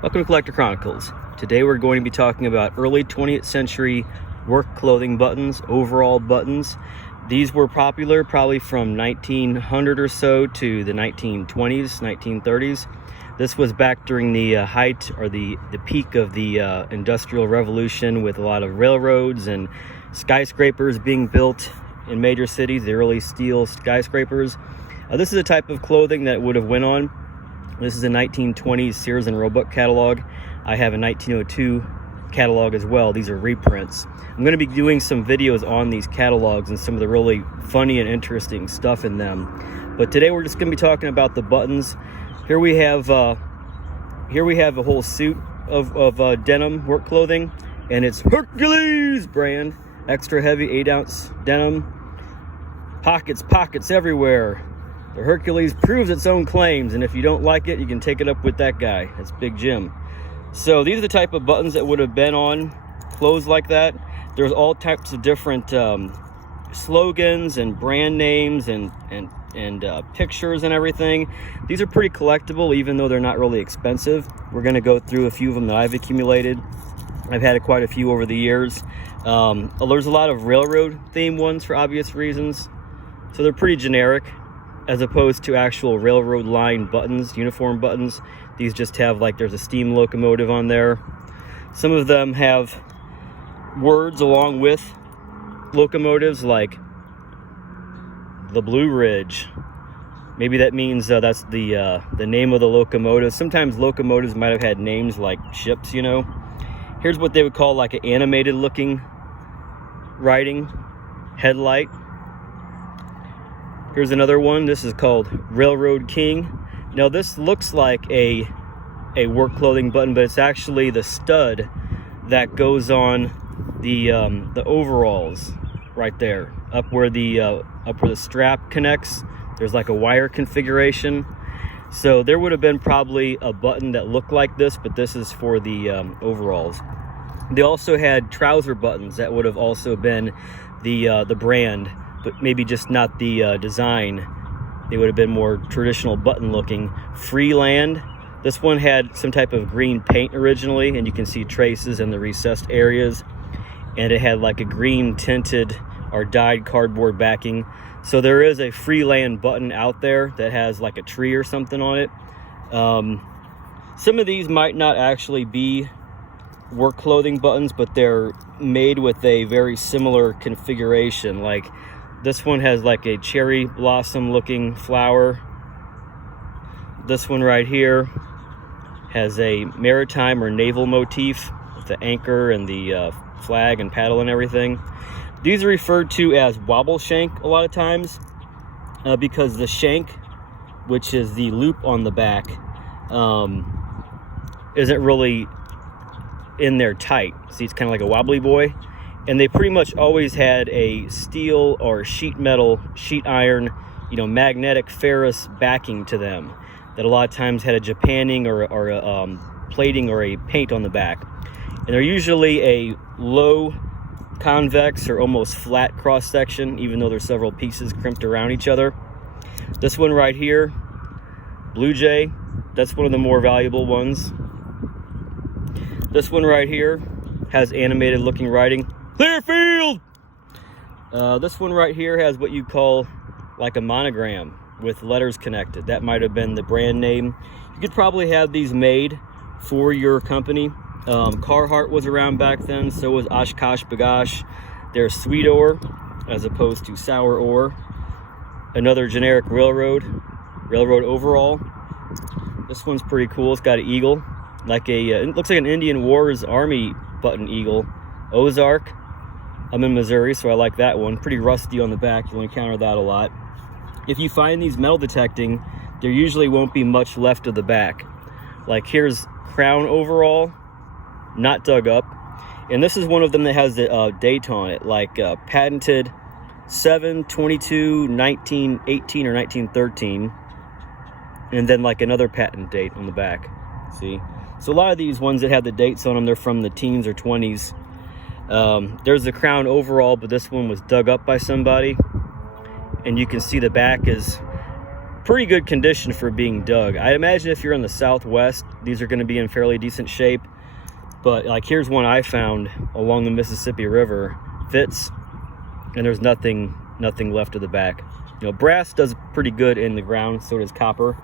Welcome to Collector Chronicles. Today we're going to be talking about early 20th century work clothing buttons, overall buttons. These were popular probably from 1900 or so to the 1920s, 1930s. This was back during the height or the peak of the Industrial Revolution, with a lot of railroads and skyscrapers being built in major cities, the early steel skyscrapers. This is a type of clothing that would have went on. This is a 1920s Sears and Roebuck catalog. I have a 1902 catalog as well. These are reprints. I'm going to be doing some videos on these catalogs and some of the really funny and interesting stuff in them. But today we're just going to be talking about the buttons. Here we have a whole suit of denim work clothing, and it's Hercules brand, extra heavy 8-ounce denim. Pockets everywhere. The Hercules proves its own claims, and if you don't like it, you can take it up with that guy. That's Big Jim. So these are the type of buttons that would have been on clothes like that. There's all types of different slogans and brand names and pictures and everything. These are pretty collectible, even though they're not really expensive. We're going to go through a few of them that I've accumulated. I've had quite a few over the years. There's a lot of railroad themed ones for obvious reasons, so they're pretty generic, as opposed to actual railroad line buttons, uniform buttons. These just have, like, there's a steam locomotive on there. Some of them have words along with locomotives, like the Blue Ridge. Maybe that means that's the name of the locomotive. Sometimes locomotives might have had names like ships, you know. Here's what they would call like an animated looking writing, headlight. Here's another one. This is called Railroad King. Now this looks like a work clothing button, but it's actually the stud that goes on the overalls right there, up where the strap connects. There's like a wire configuration. So there would have been probably a button that looked like this, but this is for the overalls. They also had trouser buttons that would have also been the brand, but maybe just not the design. They would have been more traditional button looking. Freeland. This one had some type of green paint originally, and you can see traces in the recessed areas. And it had like a green tinted or dyed cardboard backing. So there is a Freeland button out there that has like a tree or something on it. Some of these might not actually be work clothing buttons, but they're made with a very similar configuration. Like this one has like a cherry blossom looking flower. This one right here has a maritime or naval motif with the anchor and the flag and paddle and everything. These are referred to as wobble shank a lot of times because the shank, which is the loop on the back, isn't really in there tight. See, it's kind of like a wobbly boy. And they pretty much always had a steel or sheet metal, sheet iron, magnetic ferrous backing to them that a lot of times had a japanning or a plating or a paint on the back. And they're usually a low convex or almost flat cross section, even though there's several pieces crimped around each other. This one right here, Blue Jay, that's one of the more valuable ones. This one right here has animated looking writing. Clearfield! This one right here has what you call like a monogram with letters connected. That might have been the brand name. You could probably have these made for your company. Carhartt was around back then, so was Oshkosh B'gosh. There's sweet ore as opposed to sour ore. Another generic railroad overall. This one's pretty cool. It's got an eagle, like it looks like an Indian Wars Army button eagle. Ozark. I'm in Missouri, so I like that one. Pretty rusty on the back. You'll encounter that a lot. If you find these metal detecting, there usually won't be much left of the back. Like here's Crown overall, not dug up. And this is one of them that has the date on it, like patented 7/22/1918 or 1913. And then like another patent date on the back. See? So a lot of these ones that have the dates on them, they're from the teens or 20s. There's the Crown overall, but this one was dug up by somebody. And you can see the back is pretty good condition for being dug. I imagine if you're in the Southwest, these are going to be in fairly decent shape. But like, here's one I found along the Mississippi River. Fits, and there's nothing left of the back. You know, brass does pretty good in the ground, so does copper.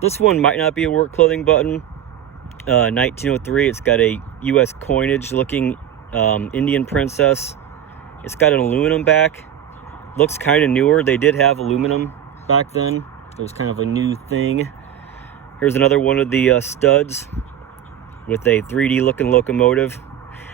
This one might not be a work clothing button. 1903, it's got a U.S. coinage looking Indian princess. It's got an aluminum back. Looks kind of newer. They did have aluminum back then. It was kind of a new thing. Here's another one of the studs with a 3D looking locomotive.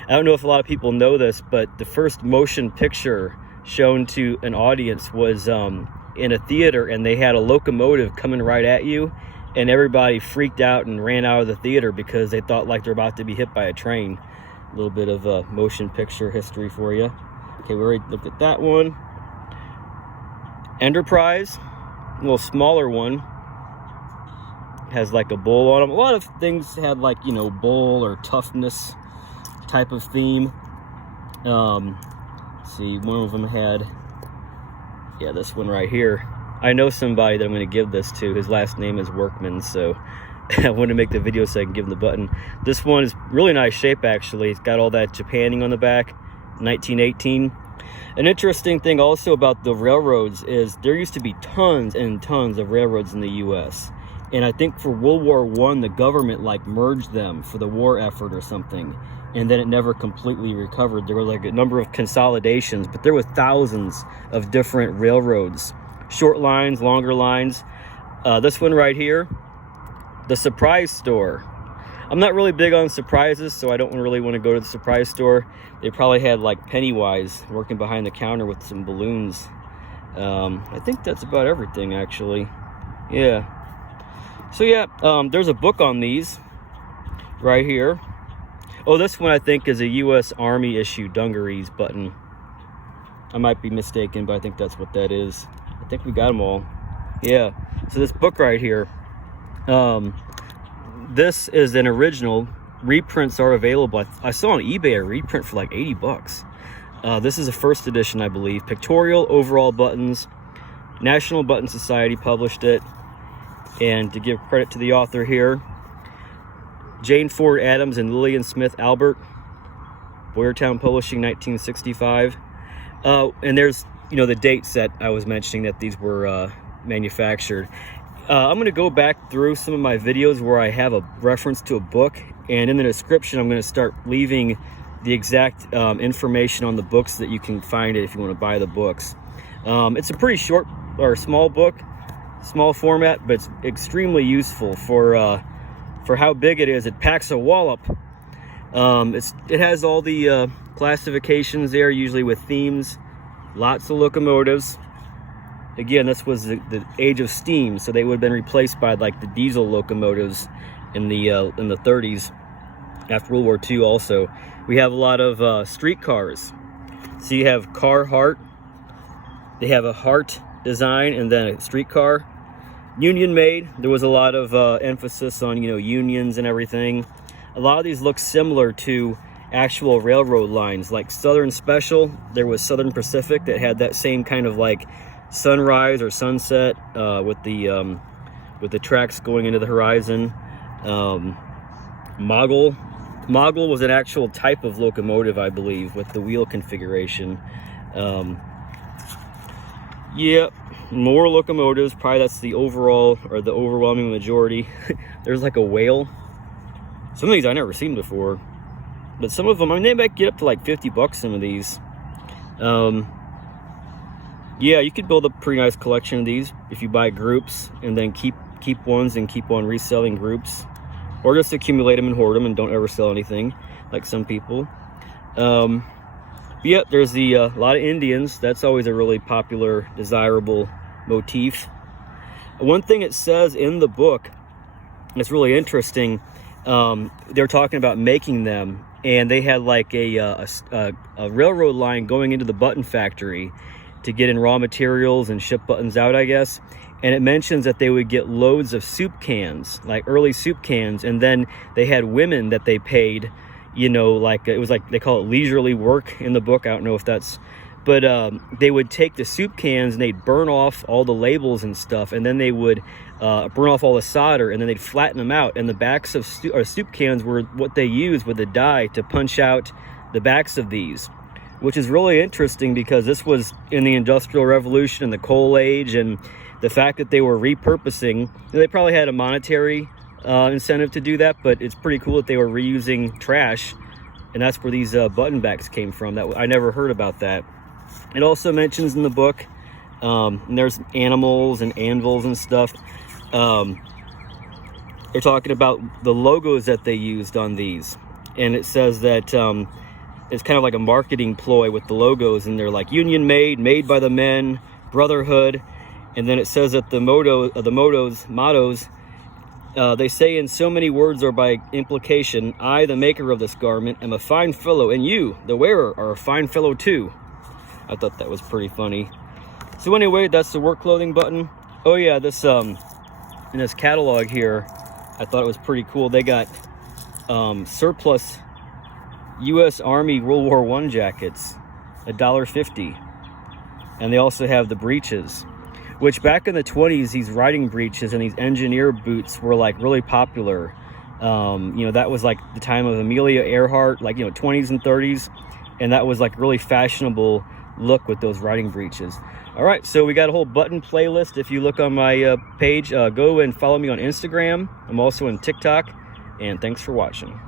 I don't know if a lot of people know this, but the first motion picture shown to an audience was in a theater, and they had a locomotive coming right at you, and everybody freaked out and ran out of the theater because they thought like they're about to be hit by a train. A little bit of motion picture history for you. Okay, we already looked at that one. Enterprise, a little smaller one, has like a bull on them. A lot of things had like, you know, bull or toughness type of theme. Let's see, one of them had, yeah, this one right here. I know somebody that I'm going to give this to. His last name is Workman, so I want to make the video so I can give him the button. This one is really nice shape, actually. It's got all that Japanning on the back, 1918. An interesting thing also about the railroads is there used to be tons and tons of railroads in the U.S. And I think for World War I, the government like merged them for the war effort or something. And then it never completely recovered. There were like a number of consolidations, but there were thousands of different railroads. Short lines, longer lines. This one right here, the surprise store. I'm not really big on surprises, so I don't really want to go to the surprise store. They probably had like Pennywise working behind the counter with some balloons. I think that's about everything, actually. Yeah. So yeah, there's a book on these right here. Oh, this one I think is a U.S. Army issue dungarees button. I might be mistaken, but I think that's what that is. I think we got them all. Yeah. So this book right here, this is an original. Reprints are available. I saw on eBay a reprint for like 80 bucks. This is a first edition, I believe. Pictorial overall buttons. National Button Society published it. And to give credit to the author here, Jane Ford Adams and Lillian Smith Albert, Boyertown Publishing, 1965. And there's, you know, the dates that I was mentioning that these were manufactured. I'm going to go back through some of my videos where I have a reference to a book, and in the description I'm going to start leaving the exact information on the books that you can find it if you want to buy the books. It's a pretty short or small book, small format, but it's extremely useful for how big it is. It packs a wallop. It has all the classifications there, usually with themes, lots of locomotives. Again, this was the age of steam, so they would have been replaced by like the diesel locomotives in the 30s after World War II. Also, we have a lot of streetcars. So you have Carhartt. They have a heart design and then a streetcar. Union made. There was a lot of emphasis on, you know, unions and everything. A lot of these look similar to actual railroad lines, like Southern Special. There was Southern Pacific that had that same kind of like sunrise or sunset with the tracks going into the horizon. Mogul was an actual type of locomotive, I believe, with the wheel configuration. Yeah, more locomotives. Probably that's the overall or the overwhelming majority. There's like a whale. Some of these I never seen before, but some of them, I mean, they might get up to like 50 bucks. Some of these. Yeah, you could build a pretty nice collection of these if you buy groups and then keep ones and keep on reselling groups, or just accumulate them and hoard them and don't ever sell anything like some people. Yep, there's a lot of Indians. That's always a really popular, desirable motif. One thing it says in the book that's really interesting, they're talking about making them, and they had like a railroad line going into the button factory to get in raw materials and ship buttons out, I guess. And it mentions that they would get loads of soup cans, like early soup cans, and then they had women that they paid, you know, like it was like they call it leisurely work in the book. I don't know if that's But they would take the soup cans and they'd burn off all the labels and stuff, and then they would burn off all the solder, and then they'd flatten them out. And the backs of soup cans were what they used with a die to punch out the backs of these, which is really interesting because this was in the Industrial Revolution and the coal age, and the fact that they were repurposing, they probably had a monetary incentive to do that, but it's pretty cool that they were reusing trash, and that's where these button backs came from. That I never heard about that. It also mentions in the book, and there's animals and anvils and stuff. They're talking about the logos that they used on these, and it says that it's kind of like a marketing ploy with the logos, and they're like union made by the men, brotherhood. And then it says that the mottos, they say in so many words or by implication, I, the maker of this garment, am a fine fellow, and you, the wearer, are a fine fellow too. I thought that was pretty funny. So anyway, that's the work clothing button. Oh yeah, this in this catalog here, I thought it was pretty cool. They got surplus U.S. Army World War I jackets, $1.50, and they also have the breeches, which back in the 20s, these riding breeches and these engineer boots were like really popular. That was like the time of Amelia Earhart, like 20s and 30s, and that was like really fashionable look with those riding breeches. All right, so we got a whole button playlist. If you look on my page, go and follow me on Instagram. I'm also on TikTok, and thanks for watching.